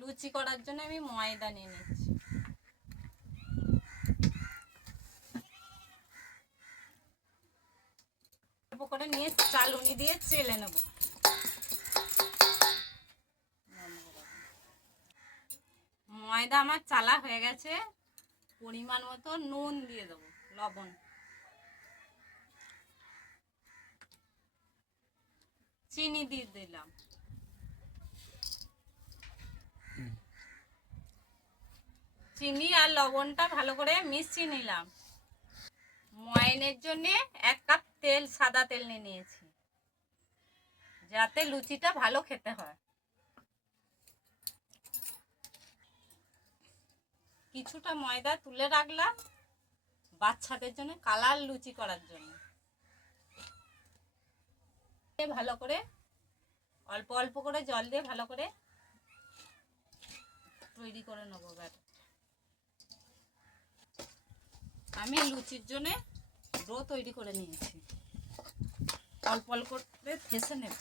লুচি করার জন্য আমি ময়দা নিয়ে নিচ্ছি। অল্প করে নিয়ে চালুনি দিয়ে চেলে নেব। ময়দা আমার চালা হয়ে গেছে। পরিমাণ মতো নুন দিয়ে দেবো, লবণ, চিনি দিয়ে দিলাম, চিনি আর লবণটা ভালো করে মিশিয়ে নিলাম। ময়ানের জন্য 1 কাপ তেল, সাদা তেল নিয়ে নিয়েছি, যাতে লুচিটা ভালো খেতে হয়। কিছুটা ময়দা তুলে রাখলাম বাচ্চাদের জন্য কালার লুচি করার জন্য। ভালো করে অল্প অল্প করে জল দিয়ে ভালো করে তৈরি করে নেব ব্যাটার। আমি লুচির জন্য ডো তৈরি করে নিয়েছি, অল্প অল্প করে ফেসে নেব।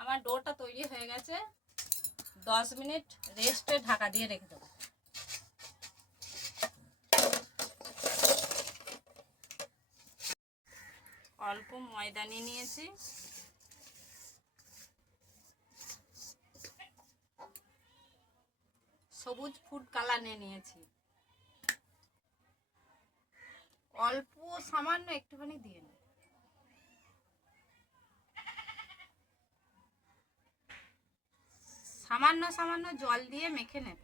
আমার ডোটা তৈরি হয়ে গেছে। 10 মিনিট রেস্টে ঢাকা দিয়ে রেখে দেবো। অল্প ময়দা নিয়ে নিয়েছি, সবুজ ফুড কালার নিয়ে নিয়েছি, অল্প সামান্য একটুখানি দিয়ে নেব। সামান্য সামান্য জল দিয়ে মেখে নেব।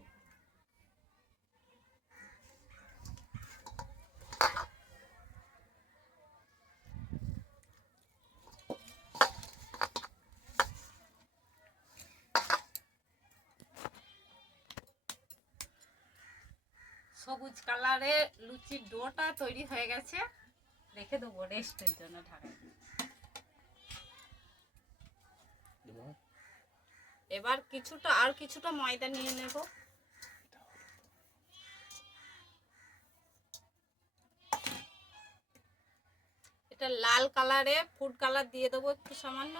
সবুজ কালারে লুচির ডোটা তৈরি হয়ে গেছে, রেখে দেবো রেস্টের জন্য ঢাকা। এবার কিছুটা ময়দা নিয়ে নেব। এটা লাল কালারে ফুড কালার দিয়ে দেবো একটু সামান্য।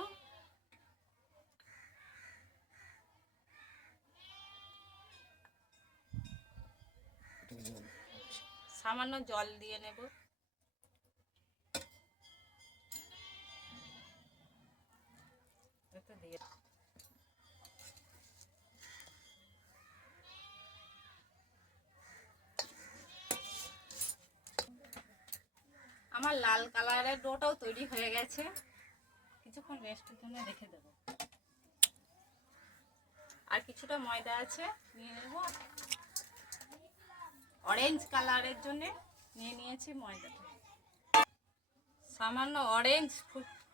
সামান্য জল দিয়ে নেব। আমার লাল কালারের ডোটাও তৈরি হয়ে গেছে, কিছুক্ষণ রেস্টের জন্য রেখে দেব। আর কিছুটা ময়দা আছে, নিয়ে নেব। অরেঞ্জ কালারের জন্য নিয়ে নিয়েছি ময়দাটা। সামান্য অরেঞ্জ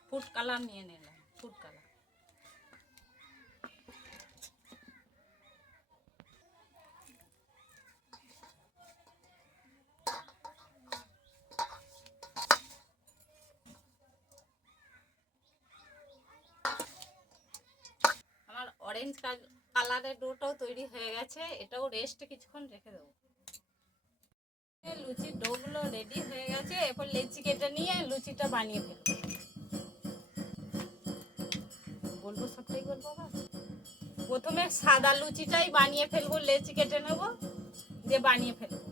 ফুড কালার নিয়ে নিলাম, ফুড কালার। আমার অরেঞ্জ কালারের ডোটাও তৈরি হয়ে গেছে, এটাও রেস্টে কিছুক্ষণ রেখে দেবো। লুচির ডোগুলো রেডি হয়ে গেছে। এরপর লেচি কেটে নিয়ে লুচিটা বানিয়ে ফেলবো। বলবো সবটাই বলবো। প্রথমে সাদা লুচিটাই বানিয়ে ফেলবো, লেচি কেটে নেবো, দিয়ে বানিয়ে ফেলবো।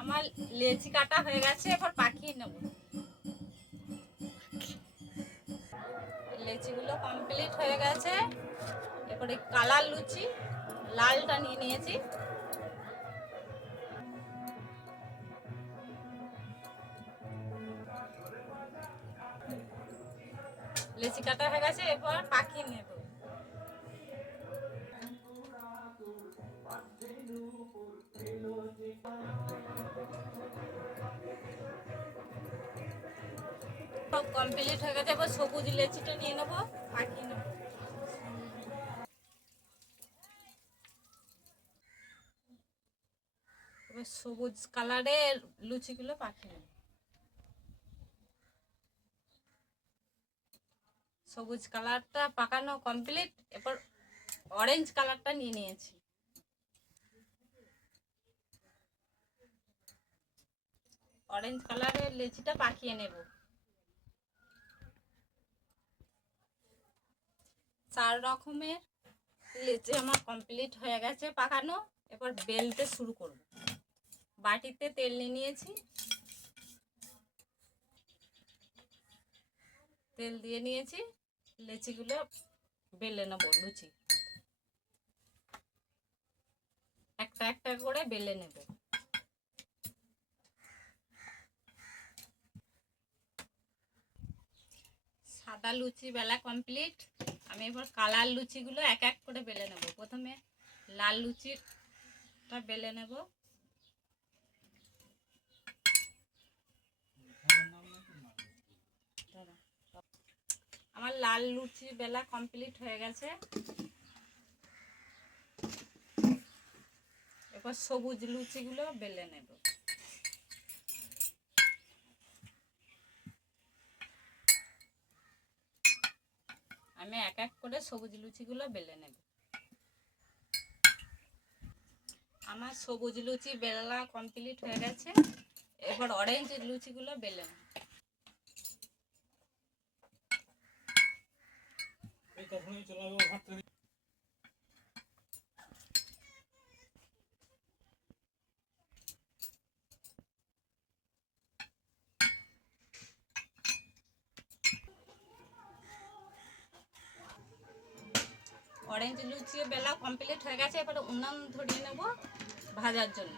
আমার লেচি কাটা হয়ে গেছে, এরপর পাকিয়ে নেব। লেচিগুলো কমপ্লিট হয়ে গেছে। এরপরে কালার লুচি লালটা নিয়ে নিয়েছি। লেচি কাটা হয়ে গেছে, এরপর পাকিয়ে নেব। সব কমপ্লিট হয়ে গেছে, এবার সবুজ লেচিটা নিয়ে নেবো, পাকিয়ে নেব। এবার সবুজ কালারের লুচিগুলো পাকিয়ে নেব। সবুজ কালারটা পাকানো কমপ্লিট। এরপর অরেঞ্জ কালারটা নিয়ে নিয়েছি। অরেঞ্জ কালারের লেচিটা পাকিয়ে নেব। 4 রকমের লিচি আমার কমপ্লিট হয়ে গেছে পাকানো। এবার বেলতে শুরু করব। বাটিতে তেল নিয়ে নিয়েছি, তেল দিয়ে নিয়েছি। লিচিগুলো বেলে নেব। লুচি একটা একটা করে বেলে নেব। সাদা লুচি বেলা কমপ্লিট। আমি এবার কালার লুচিগুলো এক এক করে বেলে নেব। প্রথমে লাল লুচিটা বেলে নেব। আমার লাল লুচি বেলা কমপ্লিট হয়ে গেছে। এবার সবুজ লুচিগুলো বেলে নেব। আমি এক এক করে সবুজ লুচিগুলো বেলে নেব। আমার সবুজ লুচি বেলা কমপ্লিট হয়ে গেছে। এবার অরেঞ্জ লুচিগুলো বেলে নেব। অরেঞ্জ লুচি বেলা কমপ্লিট হয়ে গেছে। এবার উনুন ধরিয়ে নেব ভাজার জন্য।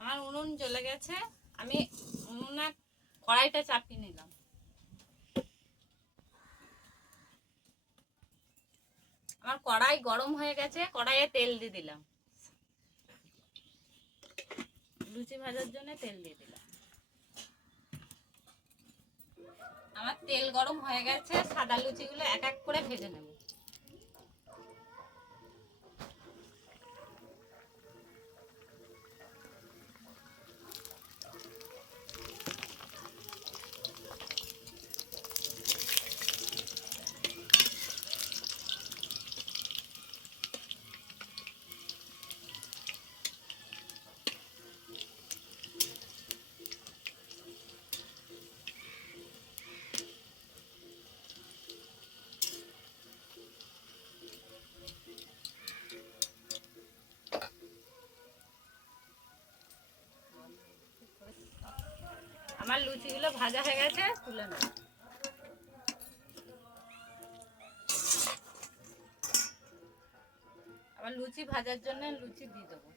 আমার উনুন জ্বলে গেছে। আমি উনুনে কড়াইটা চাপিয়ে নিলাম। আমার কড়াই গরম হয়ে গেছে। কড়াইয়ে তেল দিয়ে দিলাম। লুচি ভাজার জন্য তেল দিয়ে দিলাম। আমার তেল গরম হয়ে গেছে। সাদা লুচিগুলো এক এক করে ভেজে নেব। আমার লুচিগুলো ভাজা হয়ে গেছে, তুলে নেব। আবার লুচি ভাজার জন্য লুচি দিয়ে দেবো।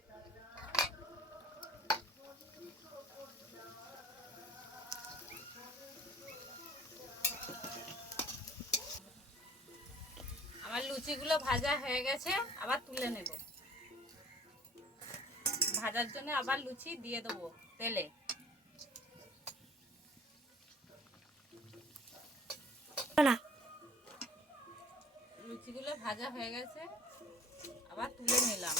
আমার লুচিগুলো ভাজা হয়ে গেছে, আবার তুলে নেব। ভাজার জন্য আবার লুচি দিয়ে দেবো তেলে। লুচিগুলো ভাজা হয়ে গেছে, আবার তুলে নিলাম।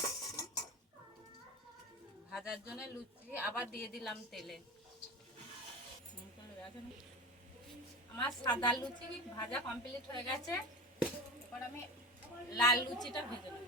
ভাজার জন্য লুচি আবার দিয়ে দিলাম তেলে। আমার সাদা লুচি ভাজা কমপ্লিট হয়ে গেছে। এবার আমি লাল লুচিটা ভেজে নেব।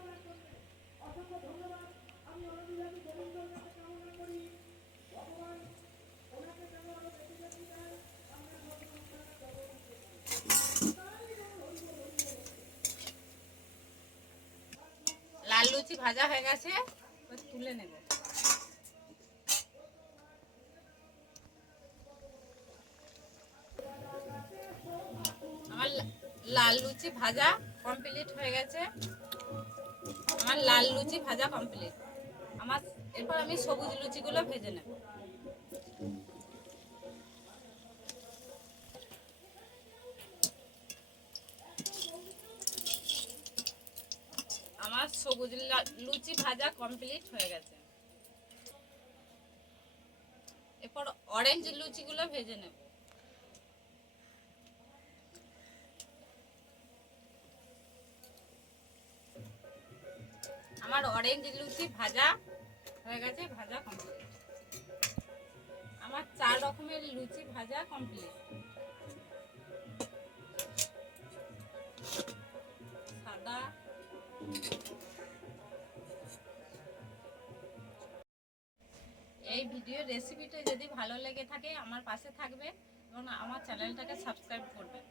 লাল লুচি ভাজা হয়ে গেছে, এবার তুলে নেব। আমার লাল লুচি ভাজা কমপ্লিট হয়ে গেছে। আমার লাল লুচি ভাজা কমপ্লিট। আমার এরপর আমি সবুজ লুচিগুলো ভেজে নেব। আমার সবুজ লুচি ভাজা কমপ্লিট হয়ে গেছে। এরপর অরেঞ্জ লুচিগুলো ভেজে নেব। আমার অরেঞ্জ লুচি ভাজা হয়ে গেছে, ভাজা কমপ্লিট। আমার 4 রকমের লুচি ভাজা কমপ্লিট। সাদা, এই ভিডিও রেসিপিটা যদি ভালো লেগে থাকে আমার পাশে থাকবে এবং আমার চ্যানেলটাকে সাবস্ক্রাইব করবেন।